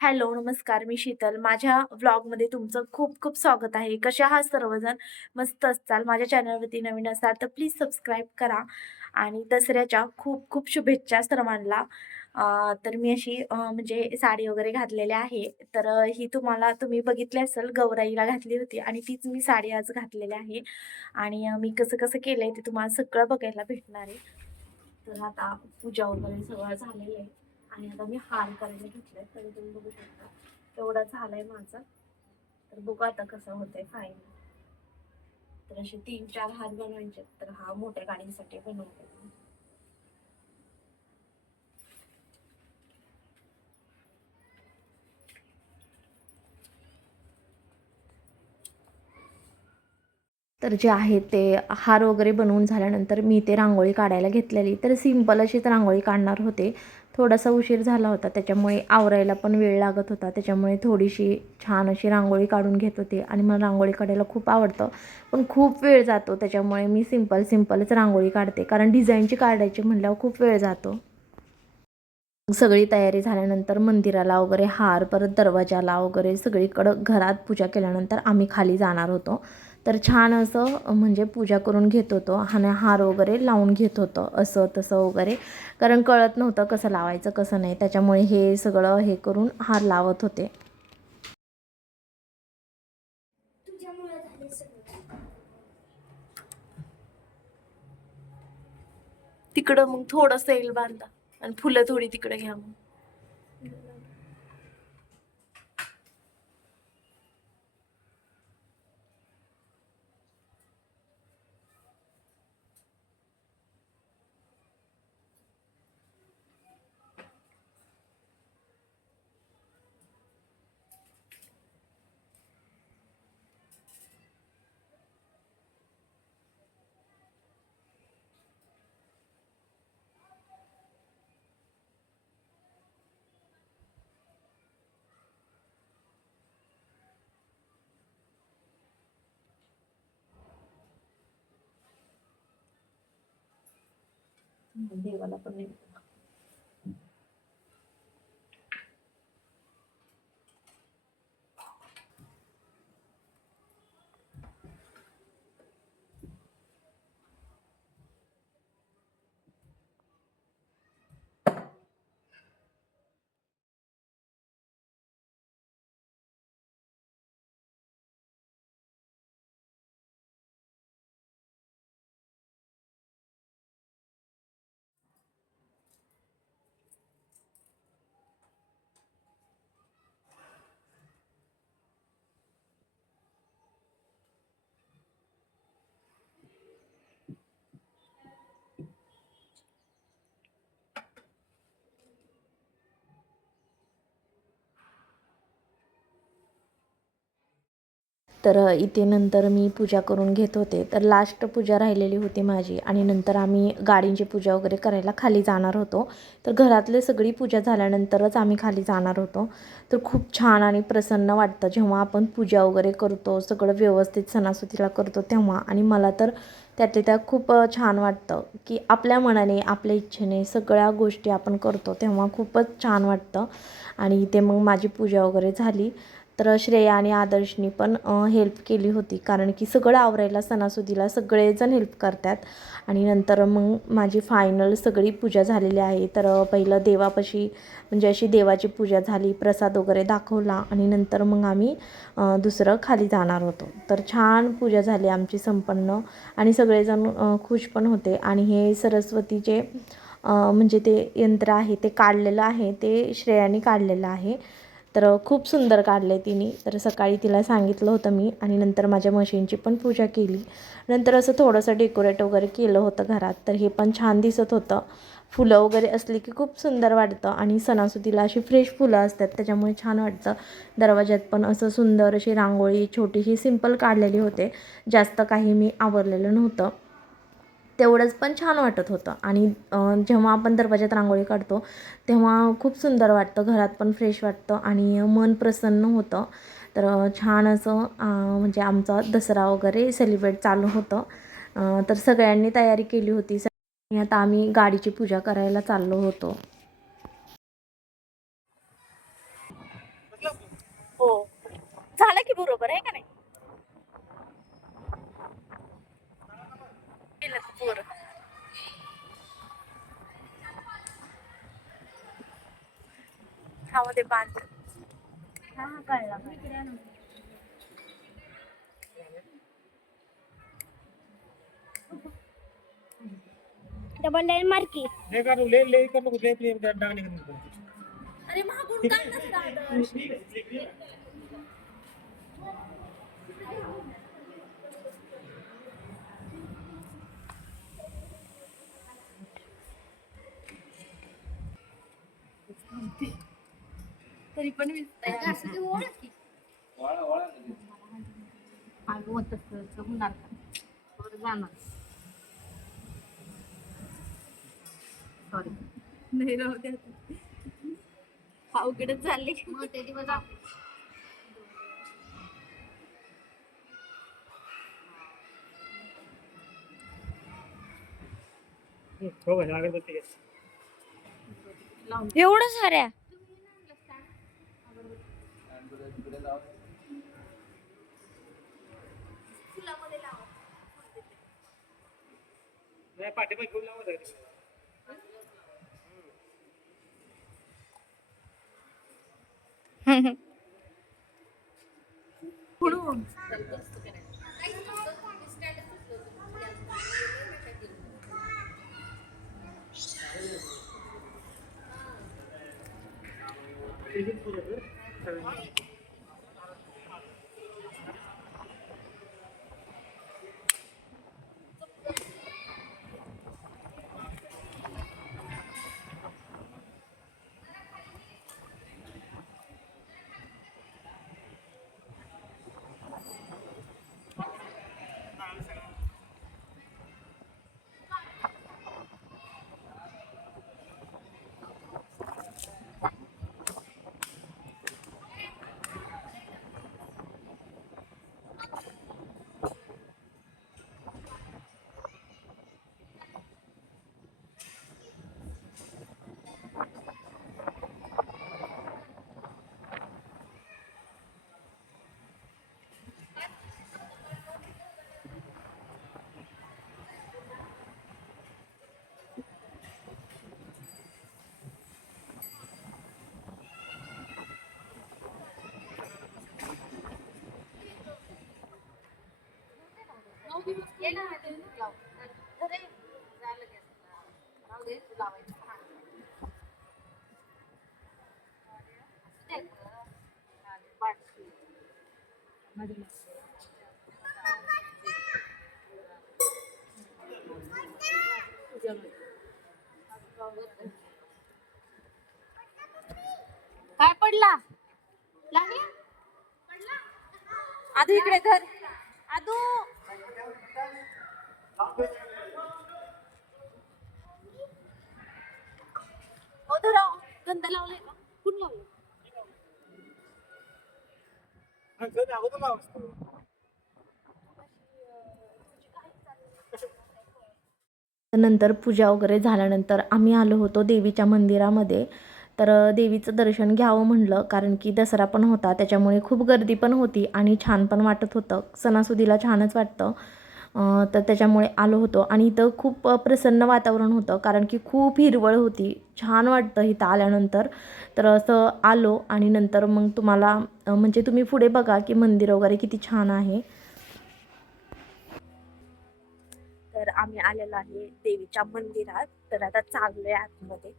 Hello, नमस्कार. मी शीतल. माझ्या व्लॉगमध्ये तुमचं खूप खूप स्वागत आहे. कसे आहात सर्वजण? मस्त असाल. माझ्या चॅनलवरती नवीन असाल तर प्लीज सबस्क्राईब करा आणि दसऱ्याच्या खूप खूप शुभेच्छा सर्वांना. तर मी अशी म्हणजे साडी वगैरे घातलेली आहे. तर ही तुम्ही बघितली असेल गौराईला घातली होती आणि तीच मी साडी आज घातलेली आहे. आणि मी कसं-कसं केलंय ते तुम्हाला सगळं बघायला भेटणार आहे. तर आता पूजा वगैरे सगळं झालेलं आहे. आणि आता मी हार करायला घेतलाय तर तुम्ही बघू शकता एवढा झालाय माझा. तर बघू आता कसं होतंय फायनल. तर असे 3-4 हार बनवायचे तर हा मोठ्या गाडीसाठी बनवते मी. तर जे आहे ते हार वगैरे बनवून झाल्यानंतर मी ते रांगोळी काढायला घेतलेली. तर सिंपल अशीच रांगोळी काढणार होते. थोडासा उशीर झाला होता त्याच्यामुळे आवरायला पण वेळ लागत होता. त्याच्यामुळे थोडीशी छान अशी रांगोळी काढून घेत होते आणि मला रांगोळी काढायला खूप आवडतं. पण खूप वेळ जातो त्याच्यामुळे मी सिंपलच रांगोळी काढते. कारण डिझाईनची काढायची म्हटल्यावर खूप वेळ जातो. सगळी तयारी झाल्यानंतर मंदिराला वगैरे हार, परत दरवाजाला वगैरे सगळीकडं घरात पूजा केल्यानंतर आम्ही खाली जाणार होतो. तर छान असं म्हणजे पूजा करून घेत होतो आणि हार वगैरे लावून घेत होतो असं तसं वगैरे. कारण कळत नव्हतं कसं लावायचं कसं नाही. त्याच्यामुळे हे सगळं हे करून हार लावत होते. तिकडं मग थोडंसं येईल बांधा आणि फुलं थोडी तिकडे घ्या मग. देवाला पण नाही. तर इथे नंतर मी पूजा करून घेत होते. तर लास्ट पूजा राहिलेली होती माझी आणि नंतर आम्ही गाडींची पूजा वगैरे करायला खाली जाणार होतो. तर घरातली सगळी पूजा झाल्यानंतरच आम्ही खाली जाणार होतो. तर खूप छान आणि प्रसन्न वाटतं जेव्हा आपण पूजा वगैरे करतो, सगळं व्यवस्थित सणासुदीला करतो तेव्हा. आणि मला तर त्यातल्या त्यात खूप छान वाटतं की आपल्या मनाने, आपल्या इच्छेने सगळ्या गोष्टी आपण करतो तेव्हा खूपच छान वाटतं. आणि इथे मग माझी पूजा वगैरे झाली. तर श्रेया आणि आदर्शनी पण हेल्प केली होती कारण की सगळं आवरायला सणासुदीला सगळेजण हेल्प करतात. आणि नंतर मग माझी फायनल सगळी पूजा झालेली आहे. तर पहिलं देवापाशी म्हणजे अशी देवाची पूजा झाली, प्रसाद वगैरे दाखवला आणि नंतर मग आम्ही दुसरं खाली जाणार होतो. तर छान पूजा झाली आमची संपन्न आणि सगळेजण खुश पण होते. आणि हे सरस्वतीचे म्हणजे ते यंत्र आहे ते काढलेलं आहे, ते श्रेयाने काढलेलं आहे. तर खूप सुंदर काढले तिने. तर सकाळी तिला सांगितलं होतं मी आणि नंतर माझ्या मशीनची पण पूजा केली. नंतर असं थोडंसं डेकोरेट वगैरे केलं होतं घरात. तर हे पण छान दिसत होतं. फुलं वगैरे असली की खूप सुंदर वाटतं आणि सणासुदीला अशी फ्रेश फुलं असतात त्याच्यामुळे छान वाटतं. दरवाज्यात पण असं सुंदर अशी रांगोळी छोटीशी सिंपल काढलेली होते. जास्त काही मी आवरलेलं नव्हतं. तेवढंच पण छान वाटत होतं. आणि जेव्हा आपण दरवाजात रांगोळी काढतो तेव्हा खूप सुंदर वाटतं, घरात पण फ्रेश वाटतं आणि मन प्रसन्न होतं. तर छान असं म्हणजे आमचा दसरा वगैरे सेलिब्रेट चालू होतं. तर सगळ्यांनी तयारी केली होती. आणि आता आम्ही गाडीची पूजा करायला चाललो होतो. मध्ये बांध. हा कळला. डबल लाइन मार की ले कर ले कर ले डालने का अरे मागून काय नसतं. तरी पण सॉरी नाही राहू द्या. अवघडच झाले. हो गया अगरबत्ती है एवढं साऱ्या मैं पार्टी में घेऊन लावत आहे पुढून काय पडला लावणी आधी इकडे धर. आदू ओ धरा. गंध लावले का? कुठं लावलं? घर अगोदर लावतो नंतर पूजा वगैरे झाल्यानंतर आम्ही आलो होतो देवीच्या मंदिरामध्ये. तर देवीचं दर्शन घ्यावं म्हणलं, कारण की दसरा पण होता, त्याच्यामुळे खूप गर्दी पण होती आणि छान पण वाटत होतं. सणासुदीला छानच वाटतं. तर त्याच्यामुळे आलो होतो आणि इथं खूप प्रसन्न वातावरण होतं, कारण की खूप हिरवळ होती. छान वाटतं इथं आल्यानंतर. तर असं आलो आणि नंतर मग तुम्हाला म्हणजे तुम्ही पुढे बघा की मंदिर वगैरे किती छान आहे. तर आम्ही आलेलो आहे देवीच्या मंदिरात. तर आता चाललोय आतमध्ये.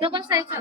तो बसायचा.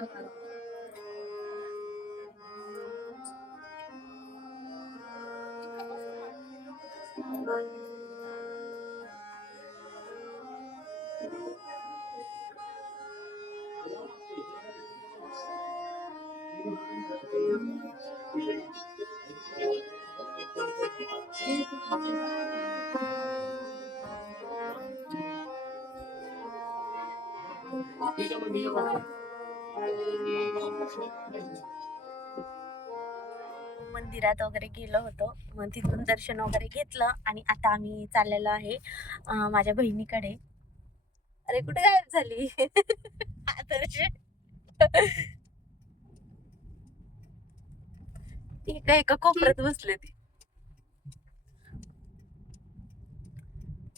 मंदिरात वगैरे गेलो होतो, मग तिथून दर्शन वगैरे घेतलं आणि आता आम्ही चाललेलो आहे माझ्या बहिणीकडे. अरे कुठे गायब झाली? आदर्श एका कोपऱ्यात बसले ती.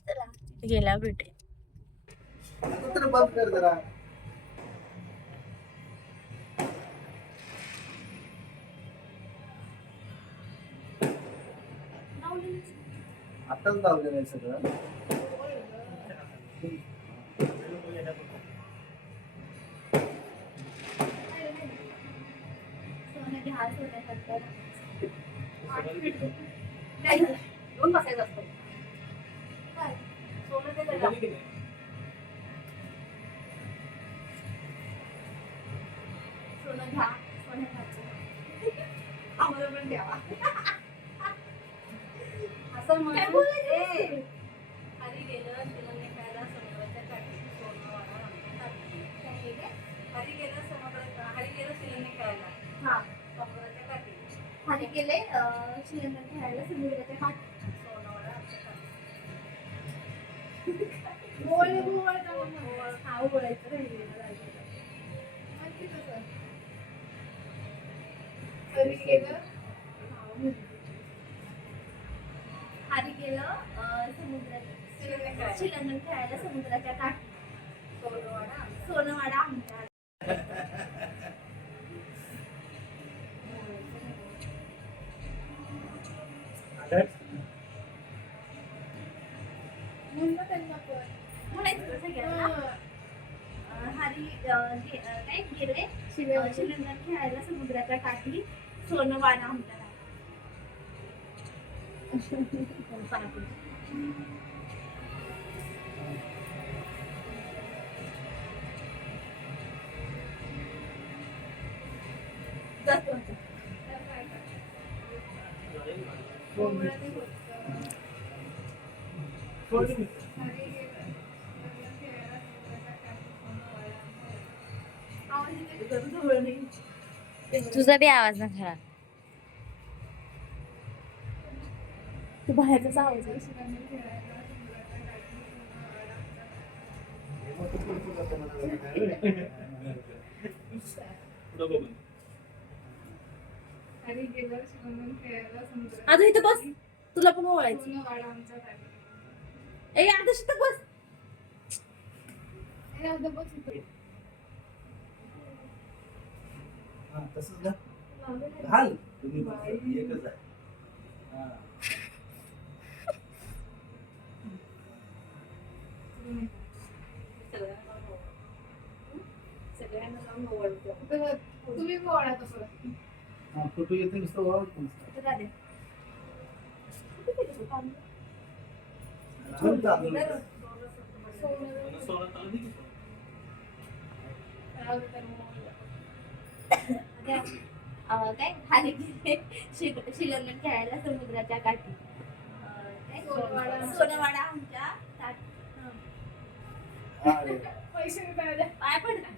चला गेला भेटे. बंद कर जरा. आताच लावलेलं आहे सगळं. दोन बसायचं असतं. सोनं ते त्याला. सोनं घ्या, सोनं घ्यायचं. आम्हाला पण द्यावा. असं म्हणून हरी गेलं शिवने खायला समुद्राच्या काठी सोनवाडा आमच्या काठी. हरी गेलं शिवने खायला समुद्राच्या काठी. हरी गेले शिवने खायला समुद्राच्या काठी सोनवाडा आमच्या काठी. हा बोलायचं राहिलेलं माहिती कसं हरी गेलं शिलंगण खेळायला समुद्राच्या काठी सोनवाडा आमच्या. म्हणायचं सगळ्यांना हरी काय गेले शिलंगण खेळायला समुद्राच्या काठी सोनवाडा आमच्या. तुझा बी आवाज ना खरा. तू बाहेरचाच आवाज आहे. आता इथं बस, तुला पण ओळायचं. ए आता शिकत बस. तसंच ना घाल तुम्ही एकच आहे. तुम्ही बोला तसं. फोटो येते नुसतं ओळख काय खाली शिलंगण खेळायला समुद्राच्या काठी सोनवाडा आमच्या पैसे पाय पडला.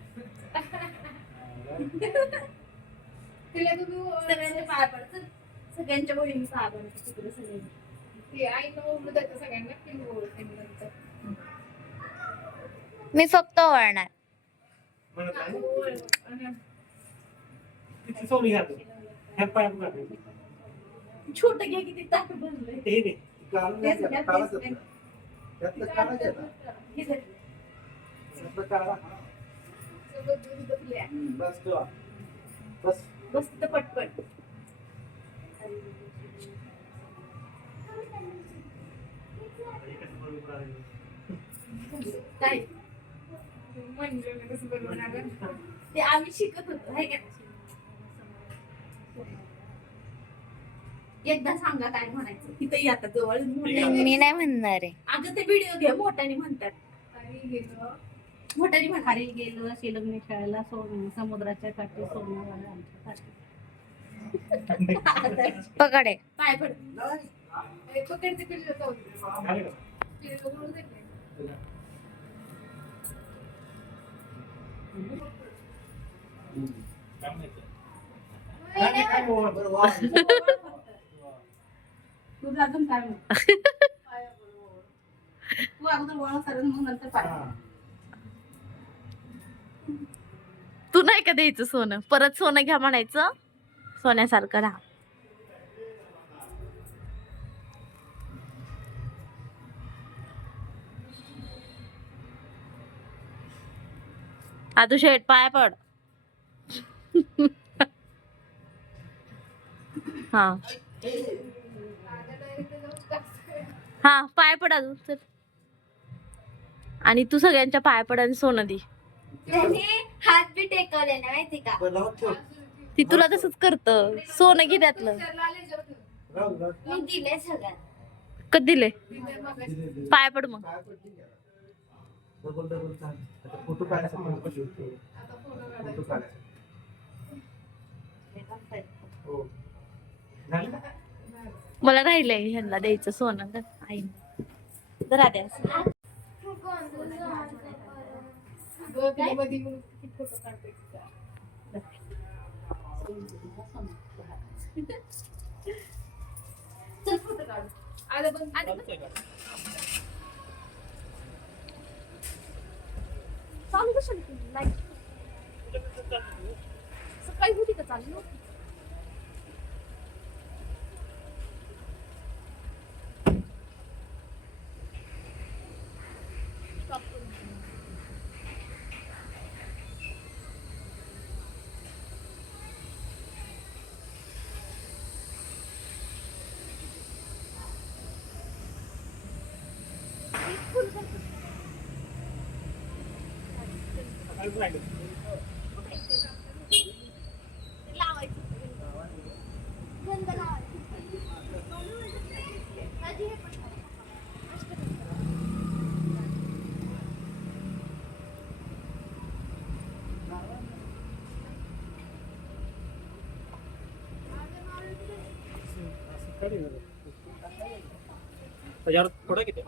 सगळ्यांच्या पाय पडत, सगळ्यांच्या बहिणी पाय पडत तिकडे सगळ्यांनी. आई ओळखलं जातं सगळ्यांना. मी फक्त ओळणार. सोनी घालतो ह्या पायात घालतो. छोट घ्या किती ताट बनलंय. ते दे बस बस तिथं पटपट. काय ते आम्ही शिकत होतो हाय का. एकदा सांगा काय म्हणायचं तिथे आता जवळ मी नाही म्हणणार आहे. अगं ते व्हिडिओ घे मोठ्याने म्हणतात. मोठ्याने म्हण हरी गेलो शिलंगणे खेळायला समुद्राच्या काठी सोडून आमच्या पकडे पाय पड झाले का? काय माहिती? काय बोल? तुझं अजून काय म्हण तू अगोदर वळण सरण मग नंतर पाय तू नाही का द्यायचं सोनं, परत सोनं घ्या म्हणायचं, सोन्यासारखं राहा. आतू शेट पाय पड. हा हा पाय पड अजून चल. आणि तू सगळ्यांच्या पाय पड आणि सोनं दे. हात बी टेकवले ना माहिती का. ती तुला तसंच करत. सोनं घे त्यातलं. मी दिले सगळ्यात. कधी दिले पाय पड मग. फोटो काढायचा फोटो काढायचा. हो. झालं का? मला राहिलंय ह्यांना द्यायचं सोनं तर आई जरा द्या. चल फोटो काढू. चालतंय का? चालू कशाला केली लाईट. सकाळी होती का चालू. काय राहिलं? त्याच्यावर थोडं किती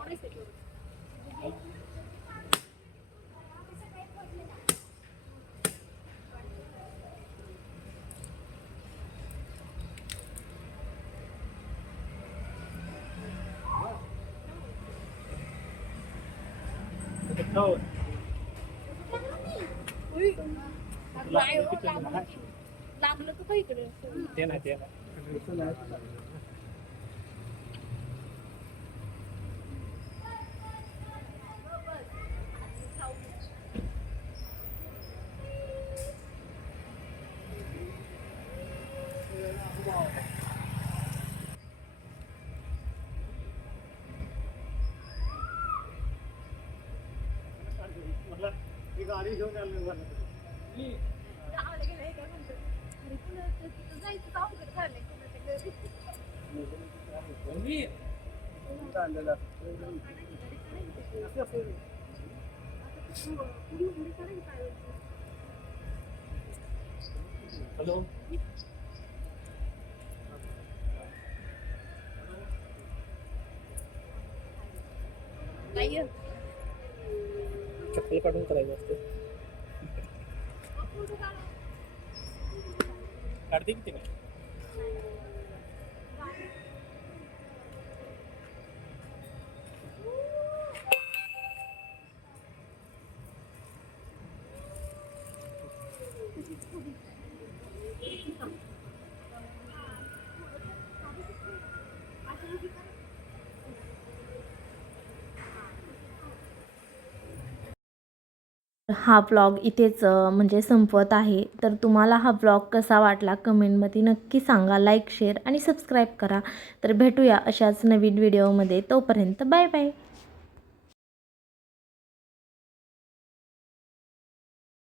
लागलं तू काही इकडे. ते नाही ते नाही. गाडी घेऊन आलो जायचं का अवघड झालंय कोणाच्या घरी. हॅलो चप्पल काढून करायचं असते. काढते किती नाही. हा व्लॉग इथेच म्हणजे संपवत आहे. तर तुम्हाला हा व्लॉग कसा वाटला कमेंटमध्ये नक्की सांगा. लाईक शेअर आणि सबस्क्राईब करा. तर भेटूया अशाच नवीन व्हिडिओमध्ये. तोपर्यंत बाय बाय.